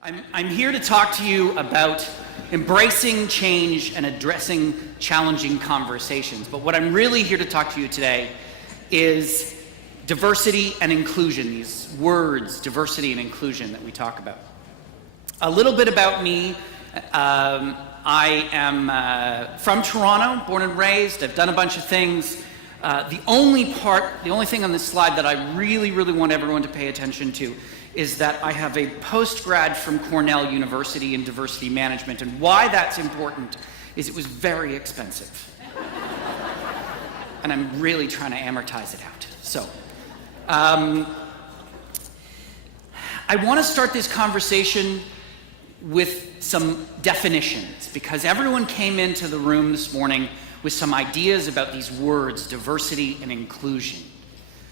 I'm here to talk to you about embracing change and addressing challenging conversations. But what I'm really here to talk to you today is diversity and inclusion, these words, diversity and inclusion, that we talk about. A little bit about me. I am from Toronto, born and raised. I've done a bunch of things. The only thing on this slide that I really want everyone to pay attention to is that I have a postgrad from Cornell University in diversity management, and why that's important is it was very expensive. And I'm really trying to amortize it out. So, I want to start this conversation with some definitions, because everyone came into the room this morning with some ideas about these words, diversity and inclusion.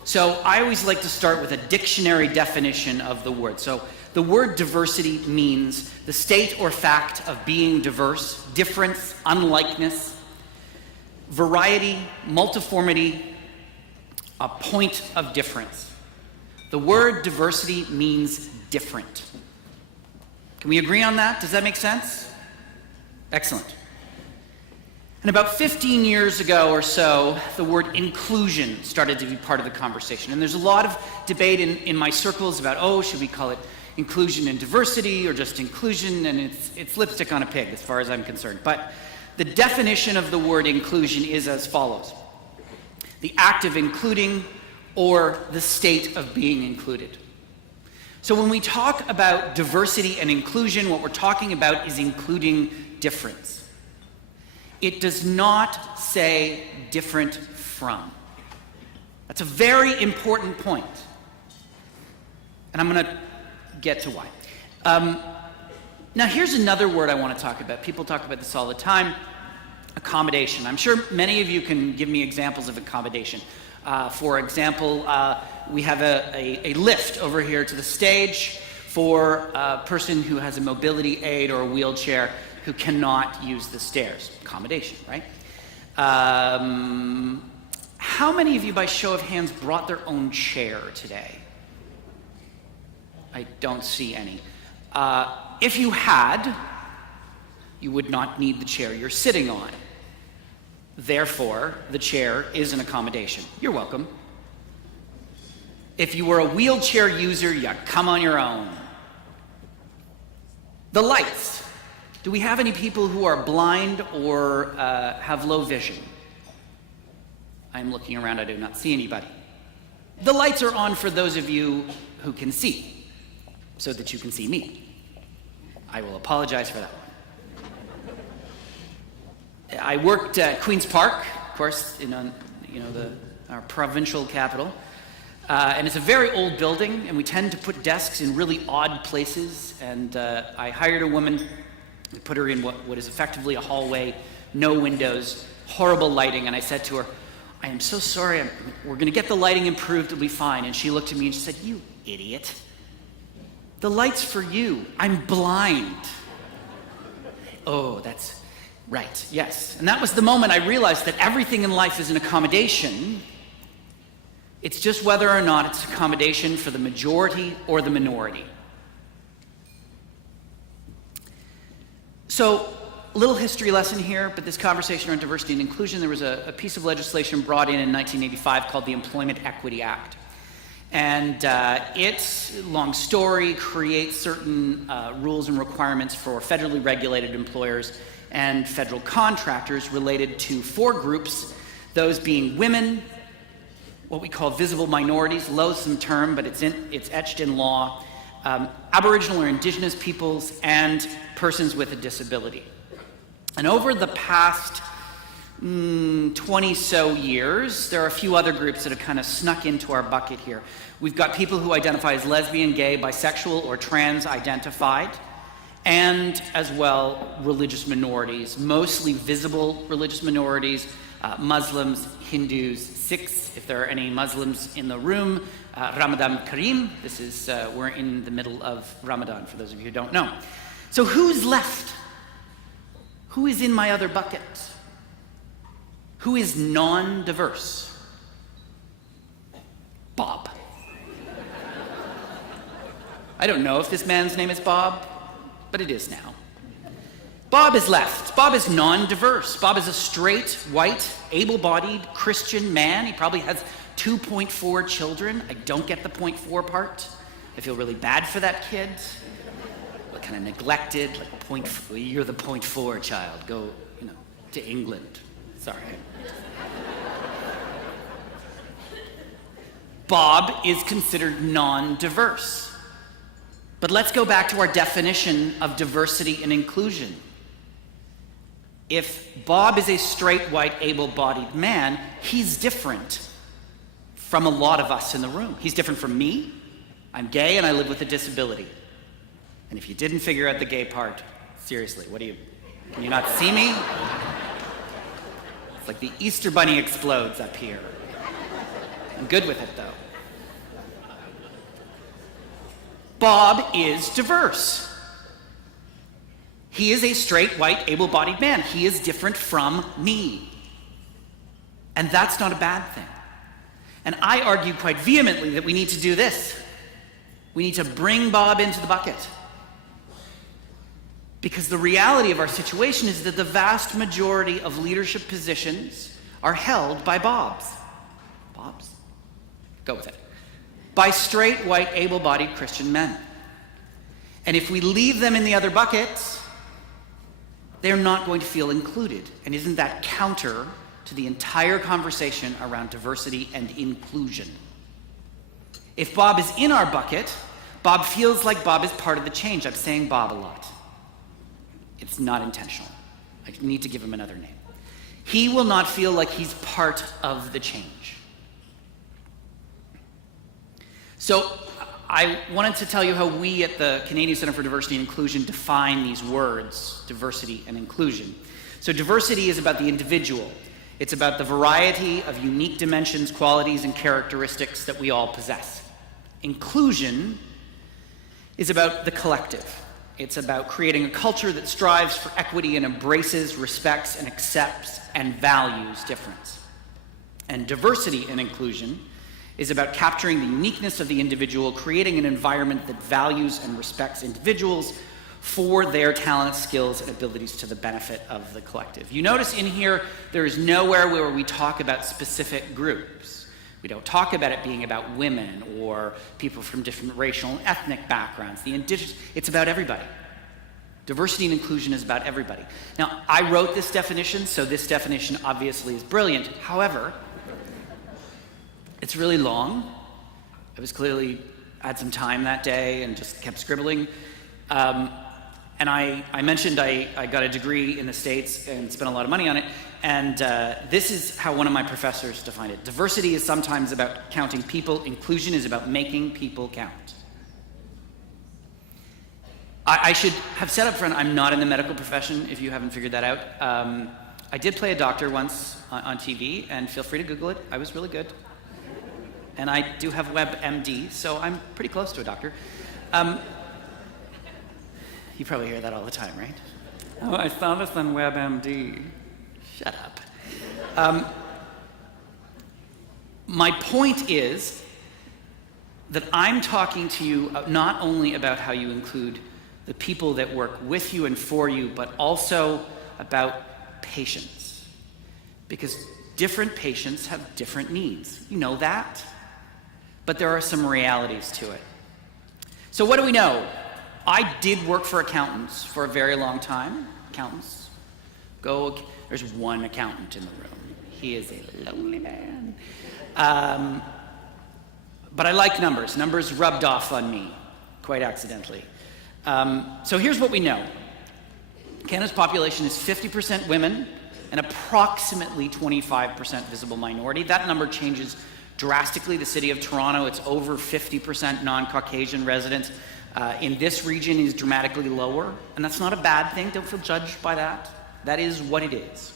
So I always like to start with a dictionary definition of the word. So the word diversity means the state or fact of being diverse, difference, unlikeness, variety, multiformity, a point of difference. The word diversity means different. Can we agree on that? Does that make sense? Excellent. And about 15 years ago or so, the word inclusion started to be part of the conversation. And there's a lot of debate in my circles about, should we call it inclusion and diversity or just inclusion? And it's lipstick on a pig as far as I'm concerned. But the definition of the word inclusion is as follows: the act of including or the state of being included. So when we talk about diversity and inclusion, what we're talking about is including difference. It does not say different from. That's a very important point. And I'm going to get to why. Now here's another word I want to talk about. People talk about this all the time: accommodation. I'm sure many of you can give me examples of accommodation. For example, we have a lift over here to the stage for a person who has a mobility aid or a wheelchair who cannot use the stairs. Accommodation, right? How many of you, by show of hands, brought their own chair today? I don't see any. If you had, you would not need the chair you're sitting on. Therefore, the chair is an accommodation. You're welcome. If you were a wheelchair user, you come on your own. The lights. Do we have any people who are blind or have low vision? I'm looking around, I do not see anybody. The lights are on for those of you who can see, so that you can see me. I will apologize for that one. I worked at Queen's Park, of course, in our provincial capital. And it's a very old building, and we tend to put desks in really odd places. And I hired a woman. We put her in what is effectively a hallway, no windows, horrible lighting, and I said to her, "I am so sorry, we're going to get the lighting improved, it'll be fine." And she looked at me and she said, "You idiot. The light's for you. I'm blind." Oh, that's right, yes. And that was the moment I realized that everything in life is an accommodation. It's just whether or not it's accommodation for the majority or the minority. So, a little history lesson here, but this conversation around diversity and inclusion, there was a piece of legislation brought in 1985 called the Employment Equity Act. And it, long story, creates certain rules and requirements for federally regulated employers and federal contractors related to four groups, those being women, what we call visible minorities, loathsome term, but it's etched in law, Aboriginal or Indigenous peoples, and persons with a disability. And over the past 20 so years, there are a few other groups that have kind of snuck into our bucket here. We've got people who identify as lesbian, gay, bisexual, or trans identified, and as well religious minorities, mostly visible religious minorities, Muslims, Hindus, Sikhs, if there are any Muslims in the room, Ramadan Kareem. This is, we're in the middle of Ramadan, for those of you who don't know. So who's left? Who is in my other bucket? Who is non-diverse? Bob. I don't know if this man's name is Bob. but it is now. Bob is left. Bob is non-diverse. Bob is a straight, white, able-bodied Christian man. He probably has 2.4 children. I don't get the 0.4 part. I feel really bad for that kid. Kind of neglected, like you're the 0.4 child. Go, to England. Sorry. Bob is considered non-diverse. But let's go back to our definition of diversity and inclusion. If Bob is a straight, white, able-bodied man, he's different from a lot of us in the room. He's different from me. I'm gay and I live with a disability. And if you didn't figure out the gay part, seriously, can you not see me? It's like the Easter Bunny explodes up here. I'm good with it, though. Bob is diverse. He is a straight, white, able-bodied man. He is different from me. And that's not a bad thing. And I argue quite vehemently that we need to do this. We need to bring Bob into the bucket. Because the reality of our situation is that the vast majority of leadership positions are held by Bobs. Bobs? Go with it. By straight, white, able-bodied Christian men. And if we leave them in the other buckets, they're not going to feel included. And isn't that counter to the entire conversation around diversity and inclusion? If Bob is in our bucket, Bob feels like Bob is part of the change. I'm saying Bob a lot. It's not intentional. I need to give him another name. He will not feel like he's part of the change. So I wanted to tell you how we at the Canadian Centre for Diversity and Inclusion define these words, diversity and inclusion. So diversity is about the individual. It's about the variety of unique dimensions, qualities, and characteristics that we all possess. Inclusion is about the collective. It's about creating a culture that strives for equity and embraces, respects, and accepts and values difference. And diversity and inclusion is about capturing the uniqueness of the individual, creating an environment that values and respects individuals for their talents, skills, and abilities to the benefit of the collective. You notice in here, there is nowhere where we talk about specific groups. We don't talk about it being about women or people from different racial and ethnic backgrounds. It's about everybody. Diversity and inclusion is about everybody. Now, I wrote this definition, so this definition obviously is brilliant. However, it's really long. I had some time that day and just kept scribbling. And I mentioned I got a degree in the States and spent a lot of money on it. And this is how one of my professors defined it. Diversity is sometimes about counting people. Inclusion is about making people count. I should have said up front, I'm not in the medical profession, if you haven't figured that out. I did play a doctor once on TV, and feel free to Google it. I was really good. And I do have WebMD, so I'm pretty close to a doctor. You probably hear that all the time, right? Oh, I saw this on WebMD. Shut up. My point is that I'm talking to you not only about how you include the people that work with you and for you, but also about patients. Because different patients have different needs. You know that? But there are some realities to it. So what do we know? I did work for accountants for a very long time. Accountants, there's one accountant in the room. He is a lonely man. But I like numbers. Numbers rubbed off on me, quite accidentally. So here's what we know. Canada's population is 50% women and approximately 25% visible minority. That number changes drastically. The city of Toronto, it's over 50% non-Caucasian residents. In this region is dramatically lower, and that's not a bad thing. Don't feel judged by that. That is what it is.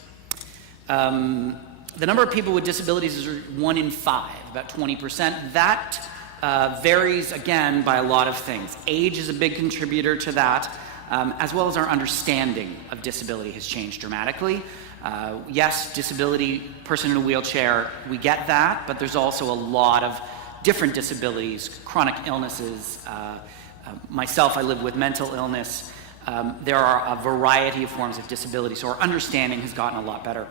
The number of people with disabilities is 1 in 5, about 20%. That varies, again, by a lot of things. Age is a big contributor to that, as well as our understanding of disability has changed dramatically. Yes, disability, person in a wheelchair, we get that, but there's also a lot of different disabilities, chronic illnesses. Myself, I live with mental illness. there are a variety of forms of disability, so our understanding has gotten a lot better.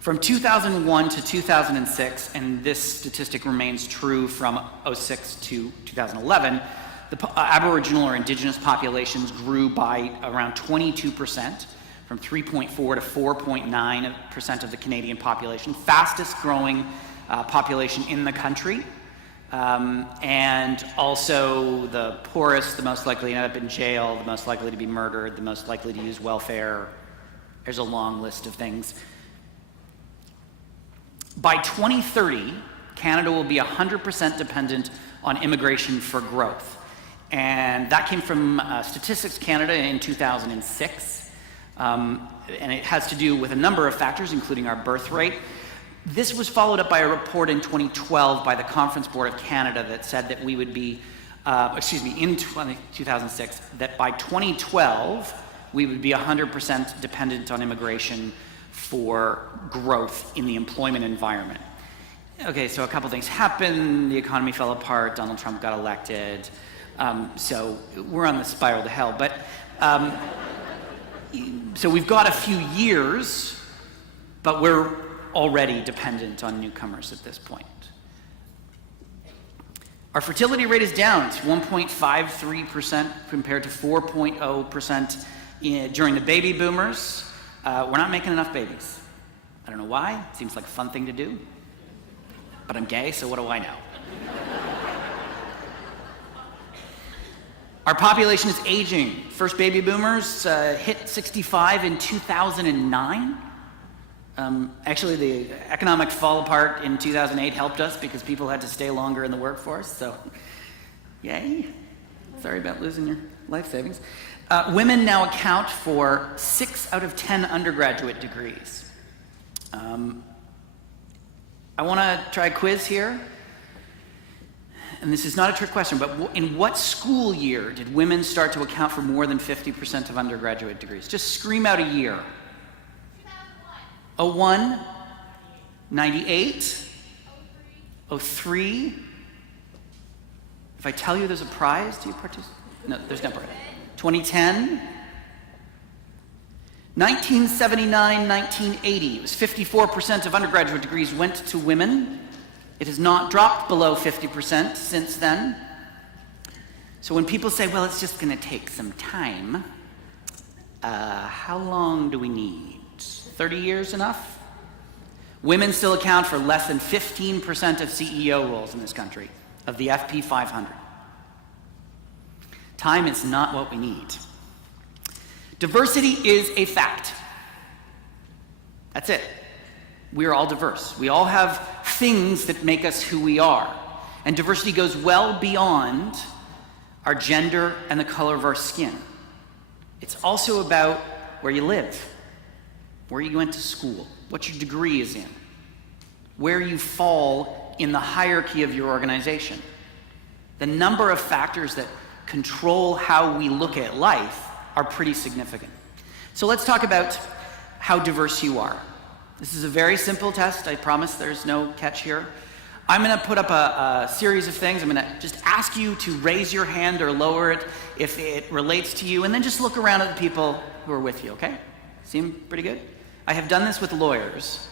From 2001 to 2006, and this statistic remains true from 2006 to 2011, the Aboriginal or Indigenous populations grew by around 22%, from 3.4 to 4.9% of the Canadian population, fastest growing population in the country, and also the poorest, the most likely to end up in jail, the most likely to be murdered, the most likely to use welfare. There's a long list of things. By 2030, Canada will be 100% dependent on immigration for growth. And that came from Statistics Canada in 2006. And it has to do with a number of factors, including our birth rate. This was followed up by a report in 2012 by the Conference Board of Canada that said that we would be, in 2006, that by 2012, we would be 100% dependent on immigration for growth in the employment environment. Okay, so a couple things happened. The economy fell apart. Donald Trump got elected. So we're on the spiral to hell. But so we've got a few years, but we're already dependent on newcomers at this point. Our fertility rate is down. It's 1.53% compared to 4.0% during the baby boomers. We're not making enough babies. I don't know why. It seems like a fun thing to do. But I'm gay, so what do I know? Our population is aging. First baby boomers hit 65 in 2009. Actually, the economic fall apart in 2008 helped us because people had to stay longer in the workforce, so yay. Sorry about losing your life savings. Women now account for 6 out of 10 undergraduate degrees. I want to try a quiz here. And this is not a trick question, but in what school year did women start to account for more than 50% of undergraduate degrees? Just scream out a year. 2001. 01? 98? 03? If I tell you there's a prize, do you participate? No, there's no prize. 2010? 1979, 1980. It was 54% of undergraduate degrees went to women. It has not dropped below 50% since then. So when people say, well, it's just going to take some time, how long do we need? 30 years enough? Women still account for less than 15% of CEO roles in this country, of the FP 500. Time is not what we need. Diversity is a fact. That's it. We are all diverse. We all have things that make us who we are. And diversity goes well beyond our gender and the color of our skin. It's also about where you live, where you went to school, what your degree is in, where you fall in the hierarchy of your organization. The number of factors that control how we look at life are pretty significant. So let's talk about how diverse you are. This is a very simple test. I promise there's no catch here. I'm going to put up a series of things. I'm going to just ask you to raise your hand or lower it if it relates to you, and then just look around at the people who are with you, okay? Seem pretty good? I have done this with lawyers,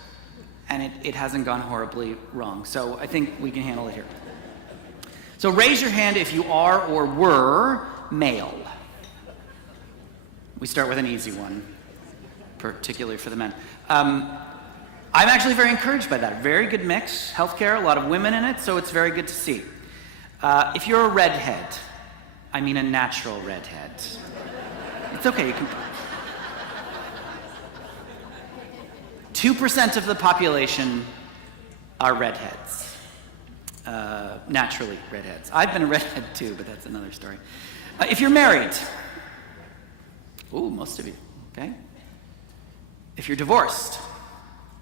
and it hasn't gone horribly wrong, so I think we can handle it here. So raise your hand if you are or were male. We start with an easy one, particularly for the men. I'm actually very encouraged by that. A very good mix, healthcare, a lot of women in it, so it's very good to see. If you're a redhead, I mean a natural redhead. It's okay, you can... 2% of the population are redheads. Naturally redheads. I've been a redhead too, but that's another story. If you're married, ooh, most of you, okay? If you're divorced,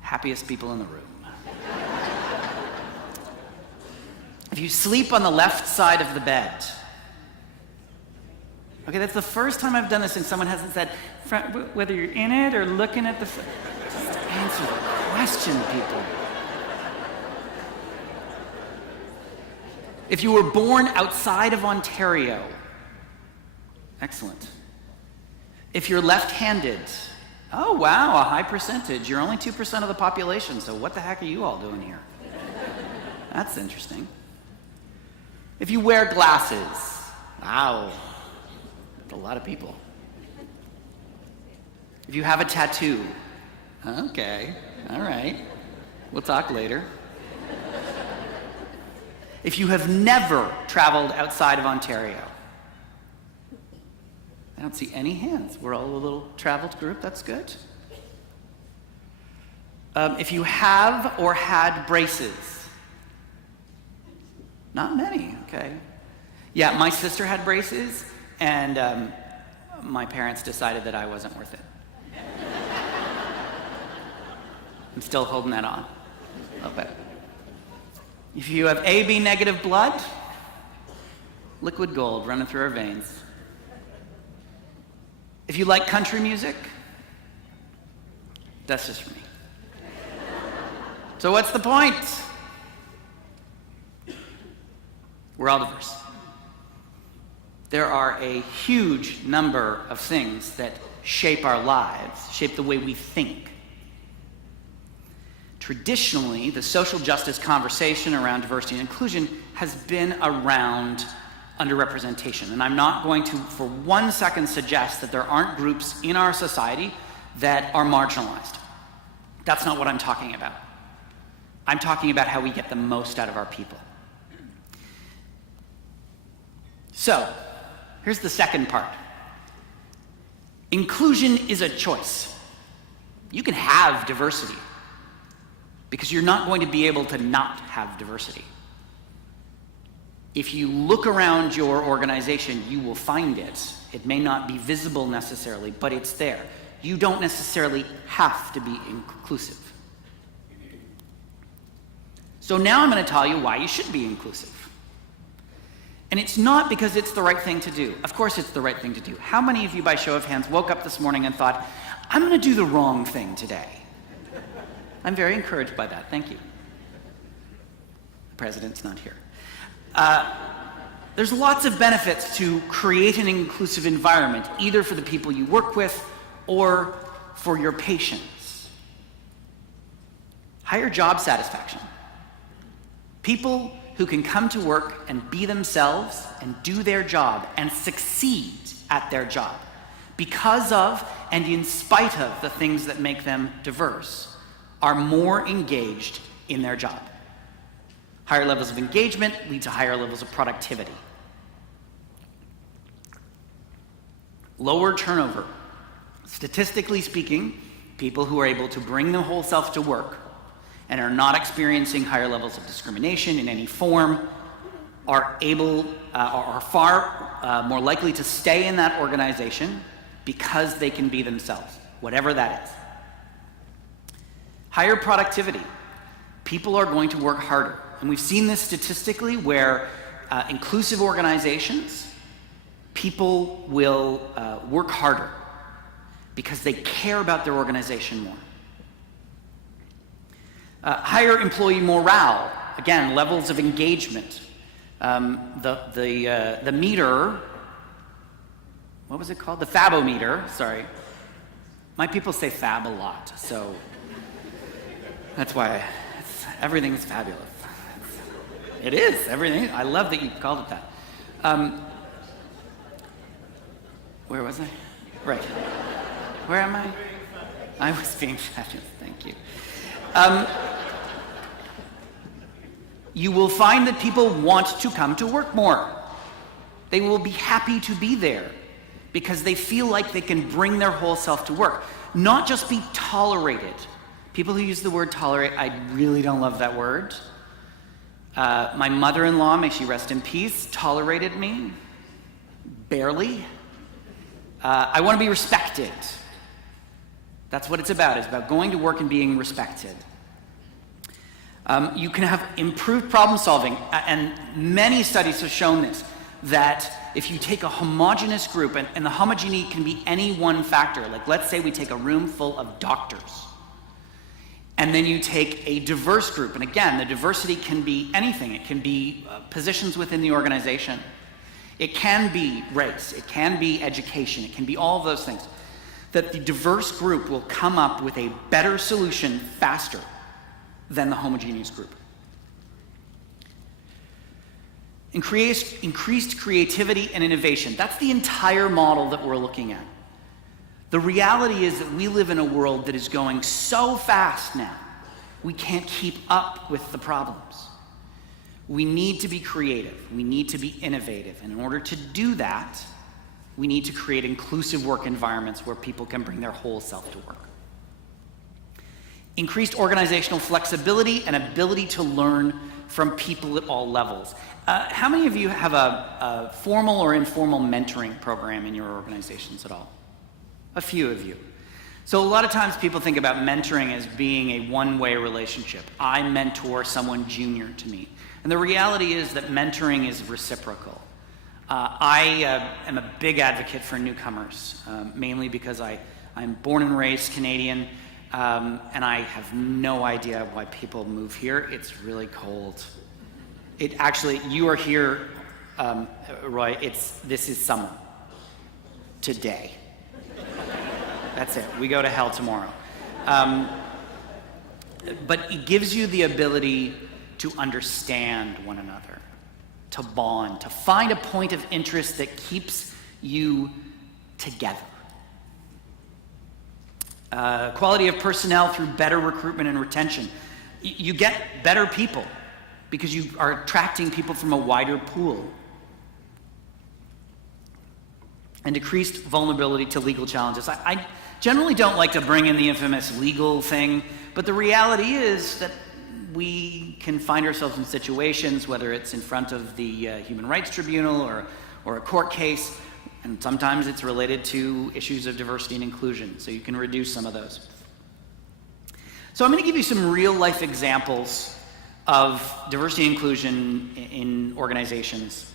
happiest people in the room. If you sleep on the left side of the bed, okay, that's the first time I've done this and someone hasn't said, whether you're in it or looking at the, just answer the question, people. If you were born outside of Ontario, excellent. If you're left-handed, oh wow, a high percentage. You're only 2% of the population, so what the heck are you all doing here? That's interesting. If you wear glasses, wow, that's a lot of people. If you have a tattoo, okay, all right, we'll talk later. If you have never traveled outside of Ontario, I don't see any hands. We're all a little traveled group, that's good. If you have or had braces, not many, okay. Yeah, my sister had braces, and my parents decided that I wasn't worth it. I'm still holding that on a little bit. If you have AB negative blood, liquid gold running through our veins. If you like country music, that's just for me. So what's the point? We're all diverse. There are a huge number of things that shape our lives, shape the way we think. Traditionally, the social justice conversation around diversity and inclusion has been around underrepresentation. And I'm not going to, for 1 second, suggest that there aren't groups in our society that are marginalized. That's not what I'm talking about. I'm talking about how we get the most out of our people. So, here's the second part. Inclusion is a choice. You can have diversity, because you're not going to be able to not have diversity. If you look around your organization, you will find it. It may not be visible necessarily, but it's there. You don't necessarily have to be inclusive. So now I'm going to tell you why you should be inclusive. And it's not because it's the right thing to do. Of course it's the right thing to do. How many of you, by show of hands, woke up this morning and thought, I'm going to do the wrong thing today? I'm very encouraged by that. Thank you. The president's not here. There's lots of benefits to create an inclusive environment, either for the people you work with or for your patients. Higher job satisfaction. People who can come to work and be themselves and do their job and succeed at their job because of and in spite of the things that make them diverse are more engaged in their job. Higher levels of engagement lead to higher levels of productivity. Lower turnover. Statistically speaking, people who are able to bring their whole self to work and are not experiencing higher levels of discrimination in any form are far more likely to stay in that organization because they can be themselves, whatever that is. Higher productivity. People are going to work harder. And we've seen this statistically where inclusive organizations, people will work harder because they care about their organization more. Higher employee morale. Again, levels of engagement. The meter, what was it called? The fabometer, sorry. My people say fab a lot, so that's why everything's fabulous. It is, everything. I love that you called it that. Where was I? Right. Where am I? I was being fabulous, thank you. You will find that people want to come to work more. They will be happy to be there because they feel like they can bring their whole self to work, not just be tolerated. People who use the word tolerate, I really don't love that word. My mother-in-law, may she rest in peace, tolerated me, barely. I want to be respected. That's what it's about. It's about going to work and being respected. You can have improved problem solving, and many studies have shown this, that if you take a homogeneous group, and the homogeneity can be any one factor, like let's say we take a room full of doctors, and then you take a diverse group, and again, the diversity can be anything. It can be positions within the organization. It can be race. It can be education. It can be all of those things. that the diverse group will come up with a better solution faster than the homogeneous group. Increased creativity and innovation. That's the entire model that we're looking at. The reality is that we live in a world that is going so fast now, we can't keep up with the problems. We need to be creative. We need to be innovative. And in order to do that, we need to create inclusive work environments where people can bring their whole self to work. Increased organizational flexibility and ability to learn from people at all levels. How many of you have a formal or informal mentoring program in your organizations at all? A few of you. So a lot of times people think about mentoring as being a one-way relationship. I mentor someone junior to me. And the reality is that mentoring is reciprocal. I am a big advocate for newcomers, mainly because I'm born and raised Canadian, and I have no idea why people move here. It's really cold. You are here, Roy, this is summer. Today. That's it. We go to hell tomorrow. But it gives you the ability to understand one another, to bond, to find a point of interest that keeps you together. Quality of personnel through better recruitment and retention. You get better people because you are attracting people from a wider pool. And decreased vulnerability to legal challenges. I generally don't like to bring in the infamous legal thing, but the reality is that we can find ourselves in situations, whether it's in front of the Human Rights Tribunal or a court case, and sometimes it's related to issues of diversity and inclusion, so you can reduce some of those. So I'm going to give you some real-life examples of diversity and inclusion in organizations.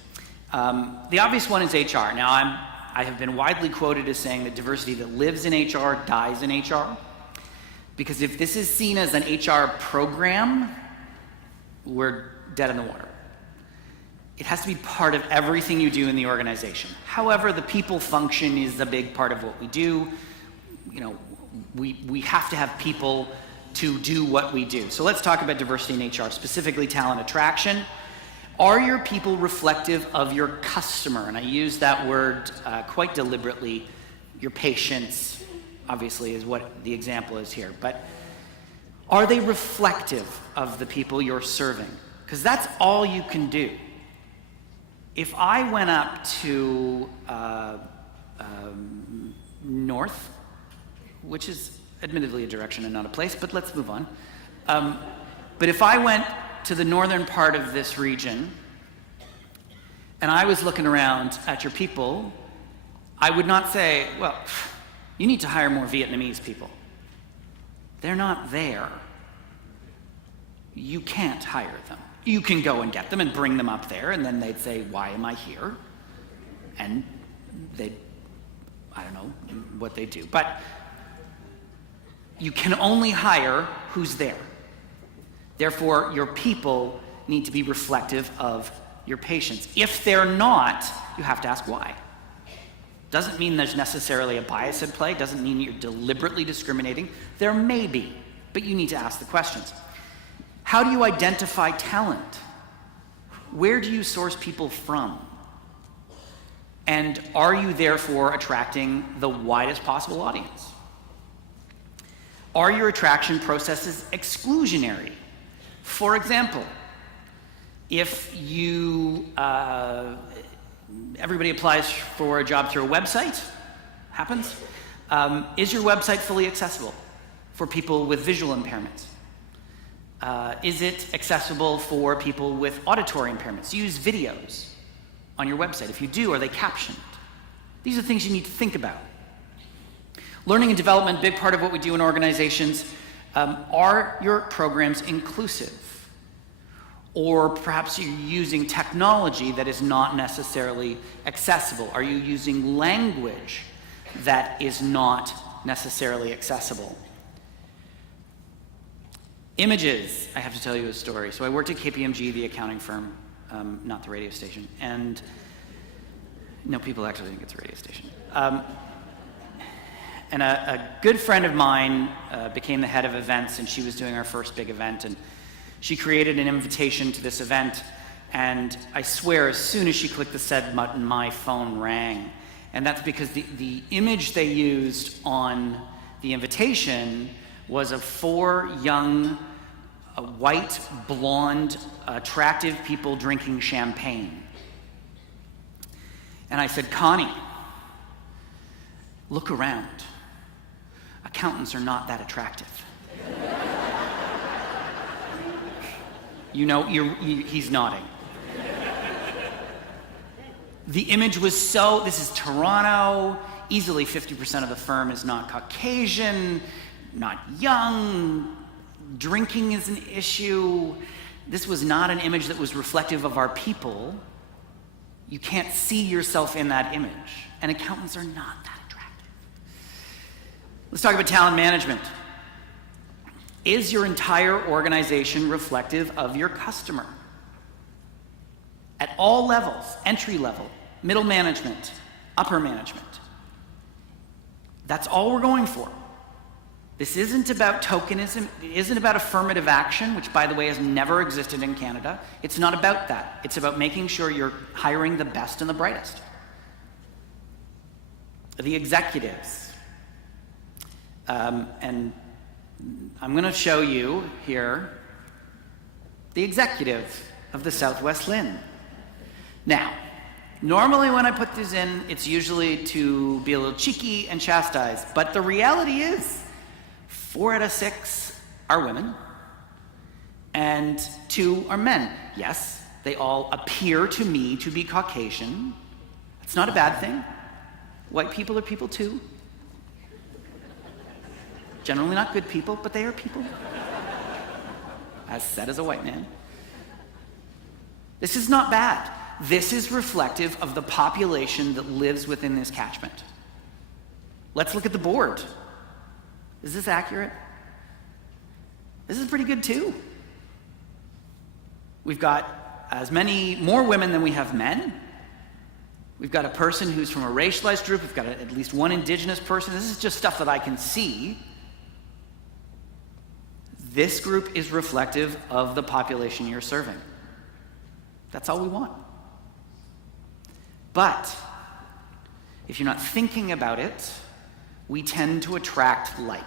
The obvious one is HR. Now, I have been widely quoted as saying that diversity that lives in HR dies in HR. Because if this is seen as an HR program, we're dead in the water. It has to be part of everything you do in the organization. However, the people function is a big part of what we do. You know, we have to have people to do what we do. So let's talk about diversity in HR, specifically talent attraction. Are your people reflective of your customer? And I use that word quite deliberately. Your patients, obviously, is what the example is here. But are they reflective of the people you're serving? Because that's all you can do. If I went up to North, which is admittedly a direction and not a place, but let's move on. But if I went to the northern part of this region and I was looking around at your people, I would not say, well, you need to hire more Vietnamese people. They're not there. You can't hire them. You can go and get them and bring them up there, and then they'd say, why am I here? And I don't know what they do. But you can only hire who's there. Therefore, your people need to be reflective of your patients. If they're not, you have to ask why. Doesn't mean there's necessarily a bias at play. Doesn't mean you're deliberately discriminating. There may be, but you need to ask the questions. How do you identify talent? Where do you source people from? And are you therefore attracting the widest possible audience? Are your attraction processes exclusionary? For example, if you, everybody applies for a job through a website, happens. Is your website fully accessible for people with visual impairments? Is it accessible for people with auditory impairments? Use videos on your website. If you do, are they captioned? These are things you need to think about. Learning and development, big part of what we do in organizations. Are your programs inclusive? Or perhaps you're using technology that is not necessarily accessible. Are you using language that is not necessarily accessible? Images. I have to tell you a story. So I worked at KPMG, the accounting firm, not the radio station. And no, people actually think it's a radio station. And a good friend of mine became the head of events, and she was doing our first big event, and she created an invitation to this event, and I swear as soon as she clicked the send button, my phone rang. And that's because the image they used on the invitation was of 4 young, white, blonde, attractive people drinking champagne. And I said, Connie, look around. Accountants are not that attractive. You know, he's nodding. The image was so, this is Toronto, easily 50% of the firm is not Caucasian, not young, drinking is an issue. This was not an image that was reflective of our people. You can't see yourself in that image, and accountants are not that attractive. Let's talk about talent management. Is your entire organization reflective of your customer? At all levels, entry level, middle management, upper management. That's all we're going for. This isn't about tokenism, it isn't about affirmative action, which by the way has never existed in Canada. It's not about that. It's about making sure you're hiring the best and the brightest. The executives. And I'm going to show you here the executive of the Southwest LHIN. Now, normally when I put these in, it's usually to be a little cheeky and chastise, but the reality is 4 out of 6 are women and 2 are men. Yes, they all appear to me to be Caucasian. It's not a bad thing. White people are people too. Generally not good people, but they are people. As said as a white man. This is not bad. This is reflective of the population that lives within this catchment. Let's look at the board. Is this accurate? This is pretty good too. We've got as many more women than we have men. We've got a person who's from a racialized group. We've got at least one Indigenous person. This is just stuff that I can see. This group is reflective of the population you're serving. That's all we want. But if you're not thinking about it, we tend to attract like.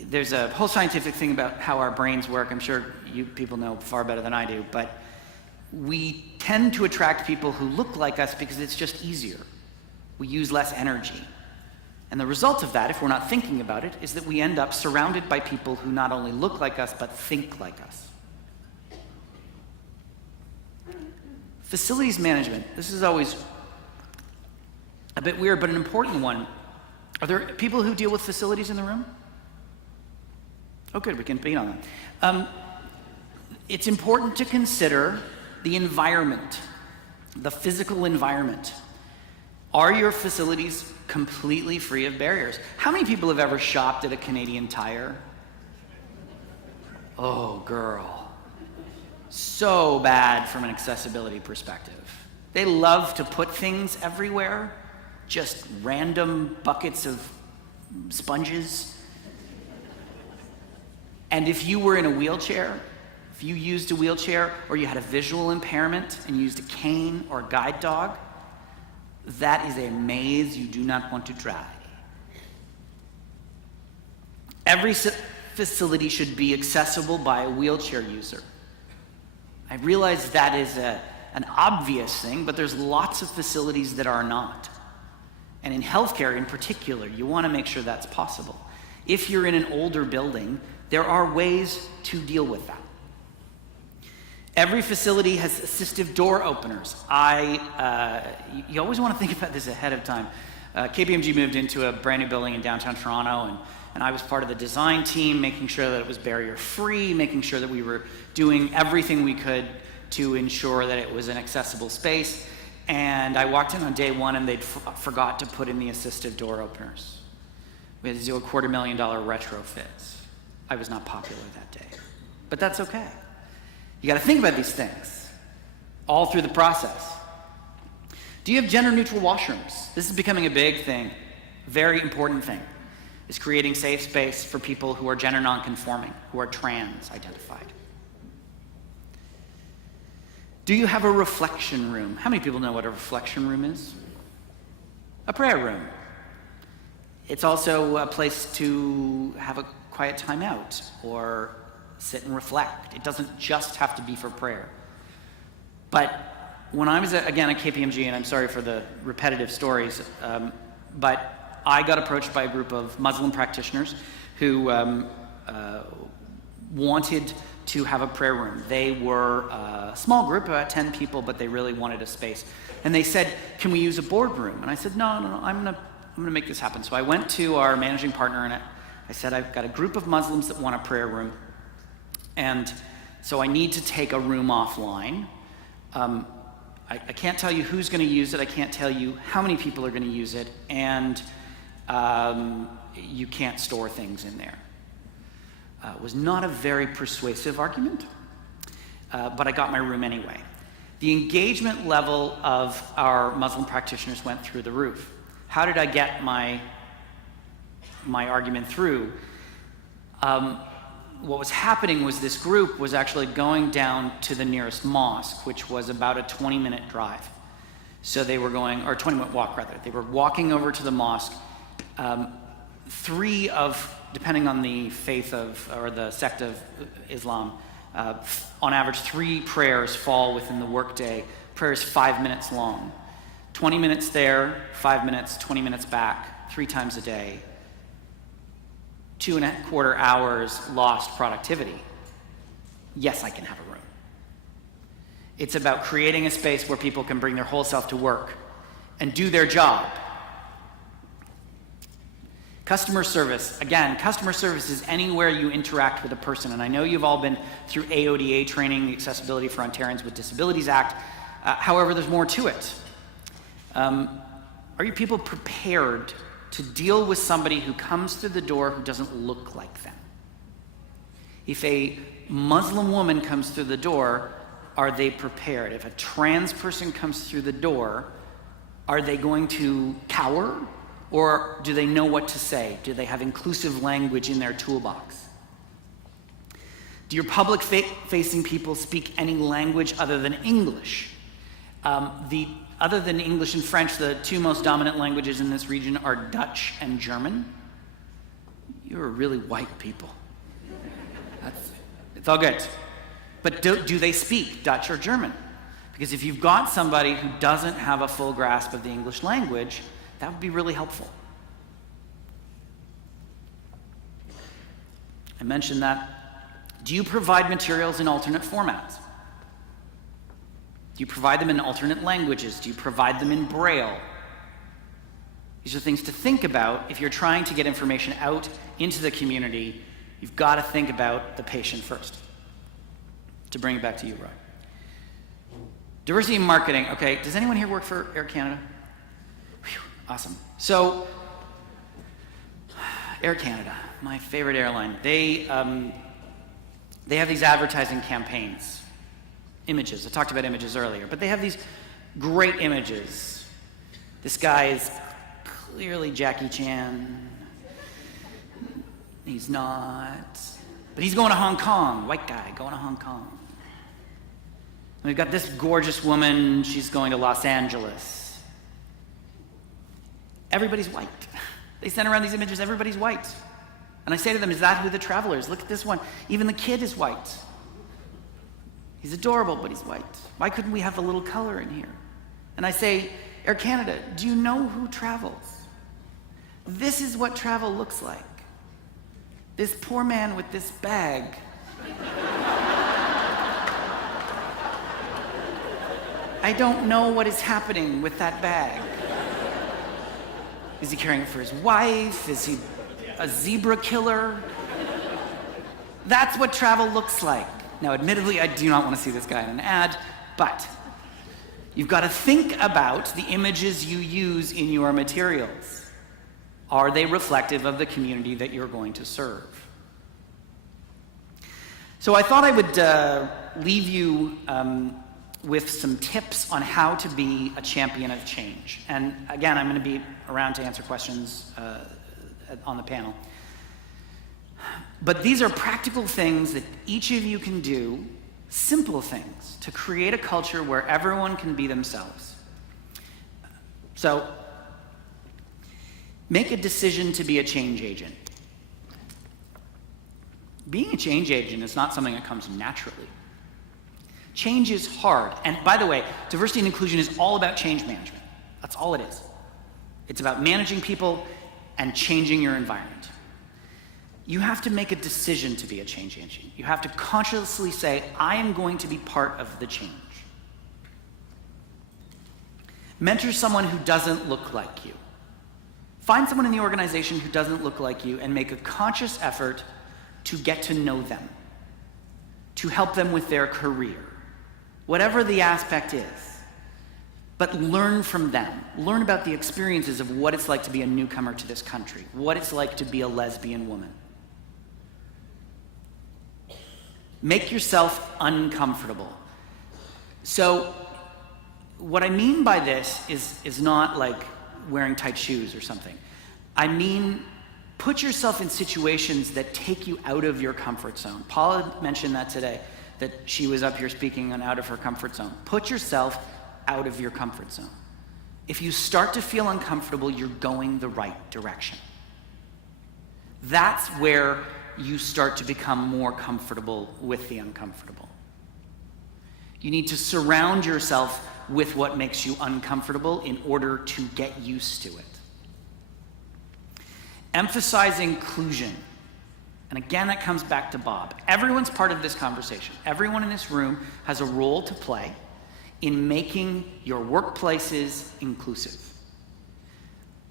There's a whole scientific thing about how our brains work. I'm sure you people know far better than I do, but we tend to attract people who look like us because it's just easier. We use less energy. And the result of that, if we're not thinking about it, is that we end up surrounded by people who not only look like us, but think like us. Facilities management. This is always a bit weird, but an important one. Are there people who deal with facilities in the room? Oh, good, we can beat on them. It's important to consider the environment, the physical environment. Are your facilities completely free of barriers? How many people have ever shopped at a Canadian Tire? Oh, girl. So bad from an accessibility perspective. They love to put things everywhere, just random buckets of sponges. And if you were in a wheelchair, if you used a wheelchair or you had a visual impairment and you used a cane or a guide dog, that is a maze you do not want to try. Every facility should be accessible by a wheelchair user. I realize that is an obvious thing, but there's lots of facilities that are not. And in healthcare in particular, you want to make sure that's possible. If you're in an older building, there are ways to deal with that. Every facility has assistive door openers. You always want to think about this ahead of time. KPMG moved into a brand new building in downtown Toronto, and I was part of the design team, making sure that it was barrier-free, making sure that we were doing everything we could to ensure that it was an accessible space. And I walked in on day one, and they'd forgot to put in the assistive door openers. We had to do a $250,000 retrofit. I was not popular that day, but that's okay. You got to think about these things all through the process. Do you have gender-neutral washrooms? This is becoming a big thing, very important thing, is creating safe space for people who are gender non-conforming, who are trans-identified. Do you have a reflection room? How many people know what a reflection room is? A prayer room. It's also a place to have a quiet time out or sit and reflect. It doesn't just have to be for prayer. But when I was, again, at KPMG, and I'm sorry for the repetitive stories, but I got approached by a group of Muslim practitioners who wanted to have a prayer room. They were a small group, about 10 people, but they really wanted a space. And they said, can we use a boardroom? And I said, no, I'm gonna make this happen. So I went to our managing partner and I said, I've got a group of Muslims that want a prayer room. And so I need to take a room offline. I can't tell you who's gonna use it. I can't tell you how many people are gonna use it. And you can't store things in there. It was not a very persuasive argument, but I got my room anyway. The engagement level of our Muslim practitioners went through the roof. How did I get my argument through? What was happening was this group was actually going down to the nearest mosque, which was about a 20-minute drive. So they were going, or 20-minute walk rather. They were walking over to the mosque. Three of, depending on the faith of, or the sect of Islam, on average 3 prayers fall within the workday. Prayer is 5 minutes long. 20 minutes there, 5 minutes, 20 minutes back, 3 times a day. 2.25 hours lost productivity. Yes, I can have a room. It's about creating a space where people can bring their whole self to work and do their job. Customer service. Again, customer service is anywhere you interact with a person. And I know you've all been through AODA training, the Accessibility for Ontarians with Disabilities Act. However, there's more to it. Are you people prepared to deal with somebody who comes through the door who doesn't look like them? If a Muslim woman comes through the door, are they prepared? If a trans person comes through the door, are they going to cower? Or do they know what to say? Do they have inclusive language in their toolbox? Do your public-facing people speak any language other than English? Other than English and French, the 2 most dominant languages in this region are Dutch and German. You're really white people. It's all good. But do they speak Dutch or German? Because if you've got somebody who doesn't have a full grasp of the English language, that would be really helpful. I mentioned that. Do you provide materials in alternate formats? Do you provide them in alternate languages? Do you provide them in Braille? These are things to think about if you're trying to get information out into the community. You've got to think about the patient first. To bring it back to you, Roy. Diversity in marketing. Okay, does anyone here work for Air Canada? Whew, awesome. So, Air Canada, my favorite airline. They have these advertising campaigns. Images. I talked about images earlier, but they have these great images. This guy is clearly Jackie Chan. He's not. But he's going to Hong Kong. White guy going to Hong Kong. And we've got this gorgeous woman. She's going to Los Angeles. Everybody's white. They send around these images. Everybody's white. And I say to them, is that who the traveler is? Look at this one. Even the kid is white. He's adorable, but he's white. Why couldn't we have a little color in here? And I say, Air Canada, do you know who travels? This is what travel looks like. This poor man with this bag. I don't know what is happening with that bag. Is he carrying it for his wife? Is he a zebra killer? That's what travel looks like. Now, admittedly, I do not want to see this guy in an ad, but you've got to think about the images you use in your materials. Are they reflective of the community that you're going to serve? So I thought I would leave you with some tips on how to be a champion of change. And again, I'm going to be around to answer questions on the panel. But these are practical things that each of you can do, simple things, to create a culture where everyone can be themselves. So, make a decision to be a change agent. Being a change agent is not something that comes naturally. Change is hard. And by the way, diversity and inclusion is all about change management. That's all it is. It's about managing people and changing your environment. You have to make a decision to be a change agent. You have to consciously say, I am going to be part of the change. Mentor someone who doesn't look like you. Find someone in the organization who doesn't look like you and make a conscious effort to get to know them, to help them with their career, whatever the aspect is. But learn from them. Learn about the experiences of what it's like to be a newcomer to this country, what it's like to be a lesbian woman. Make yourself uncomfortable. So, what I mean by this is not like wearing tight shoes or something. I mean, put yourself in situations that take you out of your comfort zone. Paula mentioned that today, that she was up here speaking on out of her comfort zone. Put yourself out of your comfort zone. If you start to feel uncomfortable, you're going the right direction. That's where you start to become more comfortable with the uncomfortable. You need to surround yourself with what makes you uncomfortable in order to get used to it. Emphasize inclusion. And again, that comes back to Bob. Everyone's part of this conversation. Everyone in this room has a role to play in making your workplaces inclusive.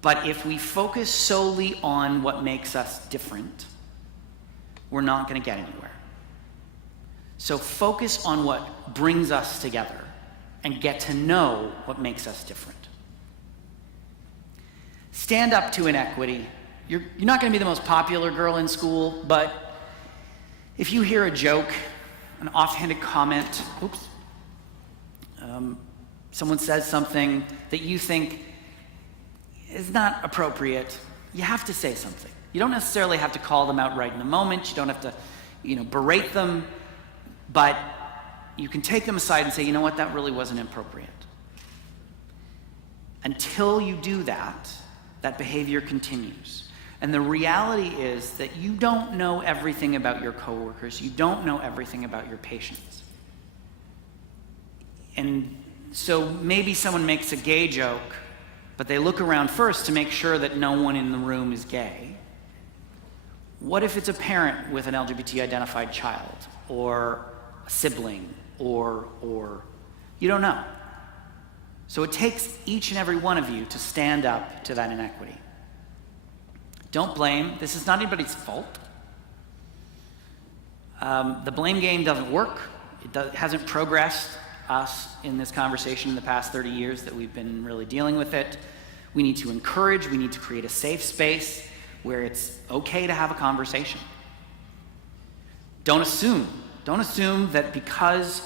But if we focus solely on what makes us different, we're not going to get anywhere. So focus on what brings us together and get to know what makes us different. Stand up to inequity. You're not going to be the most popular girl in school, but if you hear a joke, an offhanded comment, someone says something that you think is not appropriate, you have to say something. You don't necessarily have to call them out right in the moment. You don't have to, berate them, but you can take them aside and say, you know what, that really wasn't appropriate. Until you do that, that behavior continues. And the reality is that you don't know everything about your coworkers. You don't know everything about your patients. And so maybe someone makes a gay joke, but they look around first to make sure that no one in the room is gay. What if it's a parent with an LGBT-identified child, or a sibling, or you don't know. So it takes each and every one of you to stand up to that inequity. Don't blame. This is not anybody's fault. The blame game doesn't work. It hasn't progressed us in this conversation in the past 30 years that we've been really dealing with it. We need to encourage, we need to create a safe space where it's okay to have a conversation. Don't assume. Don't assume that because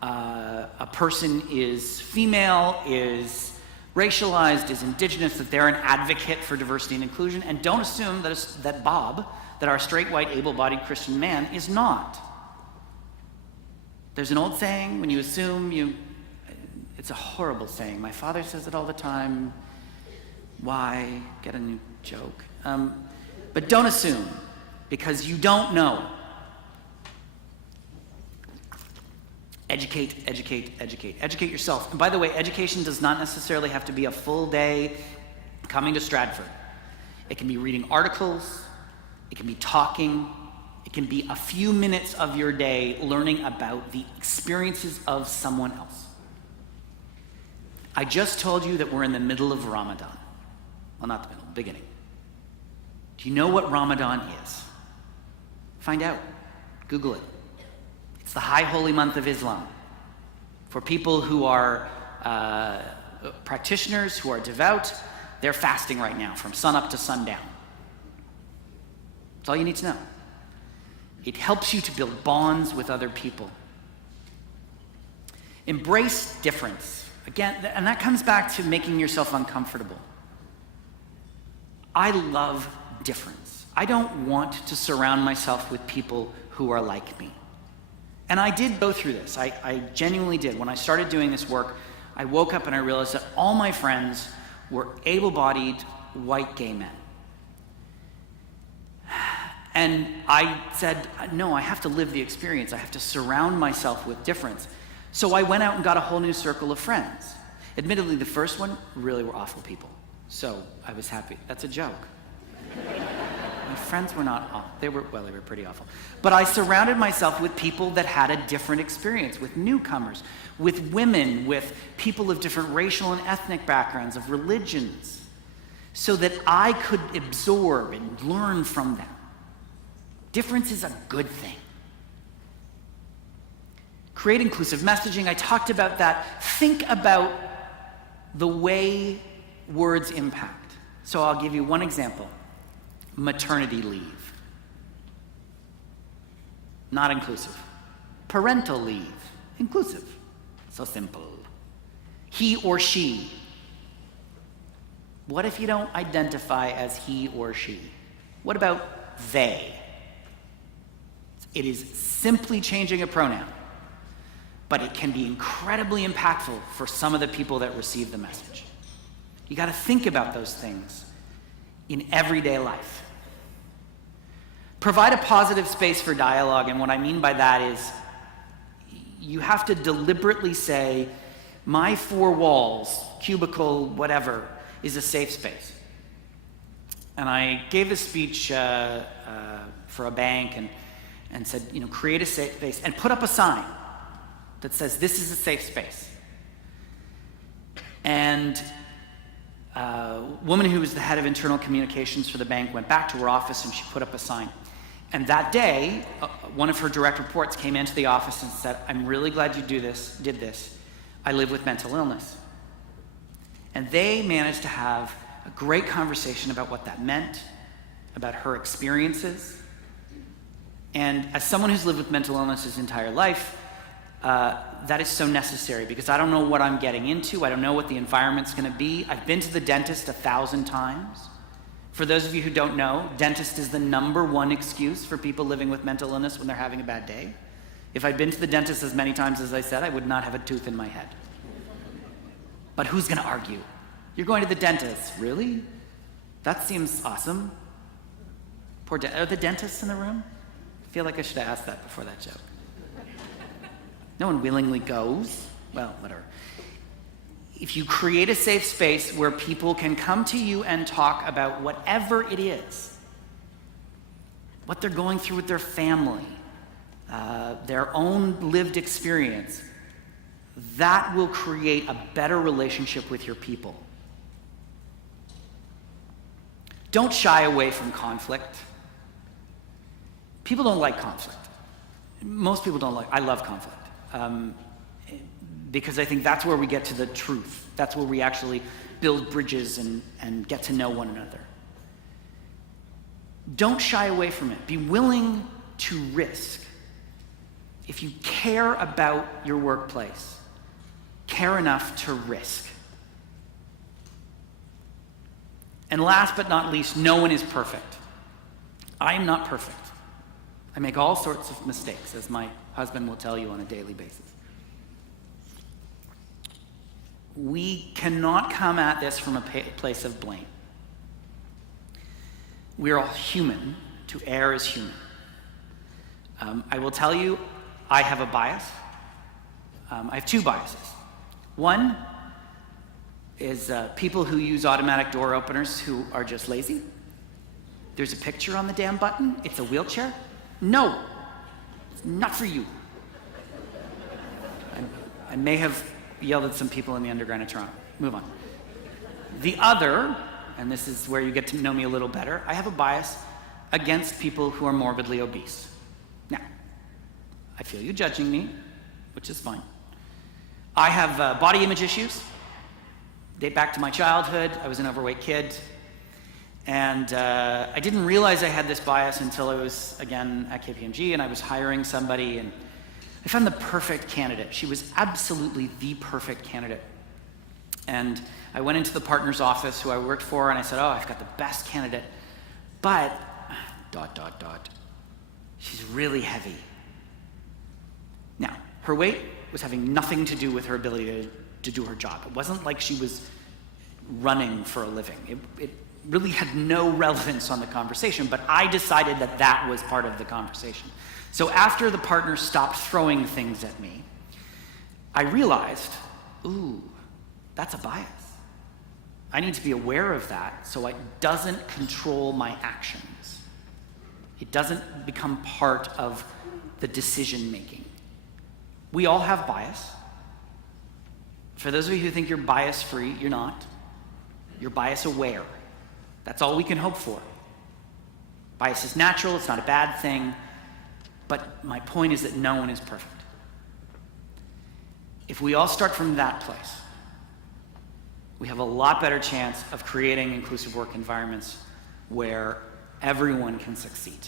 a person is female, is racialized, is indigenous, that they're an advocate for diversity and inclusion. And don't assume that Bob, that our straight, white, able-bodied Christian man, is not. There's an old saying, when you assume, it's a horrible saying. My father says it all the time. Why? Get a new joke. But don't assume, because you don't know. Educate, educate, educate. Educate yourself. And by the way, education does not necessarily have to be a full day coming to Stratford. It can be reading articles. It can be talking. It can be a few minutes of your day learning about the experiences of someone else. I just told you that we're in the middle of Ramadan. Well, not the middle, beginning. Do you know what Ramadan is? Find out. Google it. It's the high holy month of Islam. For people who are practitioners, who are devout, they're fasting right now from sunup to sundown. That's all you need to know. It helps you to build bonds with other people. Embrace difference. Again, and that comes back to making yourself uncomfortable. I love difference. I don't want to surround myself with people who are like me. And I did go through this. I genuinely did. When I started doing this work, I woke up and I realized that all my friends were able-bodied, white gay men. And I said, no, I have to live the experience. I have to surround myself with difference. So I went out and got a whole new circle of friends. Admittedly, the first one really were awful people. So I was happy. That's a joke. My friends were not awful. They were pretty awful. But I surrounded myself with people that had a different experience, with newcomers, with women, with people of different racial and ethnic backgrounds, of religions, so that I could absorb and learn from them. Difference is a good thing. Create inclusive messaging. I talked about that. Think about the way words impact. So I'll give you one example. Maternity leave. Not inclusive. Parental leave. Inclusive. So simple. He or she. What if you don't identify as he or she? What about they? It is simply changing a pronoun, but it can be incredibly impactful for some of the people that receive the message. You got to think about those things in everyday life. Provide a positive space for dialogue, and what I mean by that is you have to deliberately say, my four walls, cubicle, whatever, is a safe space. And I gave a speech for a bank and said, create a safe space and put up a sign that says, this is a safe space. And a woman who was the head of internal communications for the bank went back to her office and she put up a sign. And that day, one of her direct reports came into the office and said, I'm really glad you did this. I live with mental illness. And they managed to have a great conversation about what that meant, about her experiences. And as someone who's lived with mental illness his entire life, that is so necessary because I don't know what I'm getting into. I don't know what the environment's going to be. I've been to the dentist 1,000 times. For those of you who don't know, dentist is the #1 excuse for people living with mental illness when they're having a bad day. If I'd been to the dentist as many times as I said, I would not have a tooth in my head. But who's going to argue? You're going to the dentist. Really? That seems awesome. Are the dentists in the room? I feel like I should have asked that before that joke. No one willingly goes. Well, whatever. If you create a safe space where people can come to you and talk about whatever it is, what they're going through with their family, their own lived experience, that will create a better relationship with your people. Don't shy away from conflict. People don't like conflict. Most people don't like. I love conflict. Because I think that's where we get to the truth. That's where we actually build bridges and get to know one another. Don't shy away from it. Be willing to risk. If you care about your workplace, care enough to risk. And last but not least, no one is perfect. I am not perfect. I make all sorts of mistakes, as my husband will tell you on a daily basis. We cannot come at this from a place of blame. We're all human. To err is human. I will tell you, I have a bias. I have two biases. One is people who use automatic door openers who are just lazy. There's a picture on the damn button. It's a wheelchair. No, it's not for you. I may have yelled at some people in the underground of Toronto. Move on. The other, and this is where you get to know me a little better, I have a bias against people who are morbidly obese. Now, I feel you judging me, which is fine. I have body image issues. Date back to my childhood. I was an overweight kid. And I didn't realize I had this bias until I was, again, at KPMG, and I was hiring somebody, and I found the perfect candidate. She was absolutely the perfect candidate. And I went into the partner's office who I worked for, and I said, oh, I've got the best candidate, but ... she's really heavy. Now, her weight was having nothing to do with her ability to do her job. It wasn't like she was running for a living. It really had no relevance on the conversation, but I decided that that was part of the conversation. So after the partner stopped throwing things at me, I realized, ooh, that's a bias. I need to be aware of that so it doesn't control my actions. It doesn't become part of the decision making. We all have bias. For those of you who think you're bias free, you're not. You're bias aware. That's all we can hope for. Bias is natural, it's not a bad thing, but my point is that no one is perfect. If we all start from that place, we have a lot better chance of creating inclusive work environments where everyone can succeed.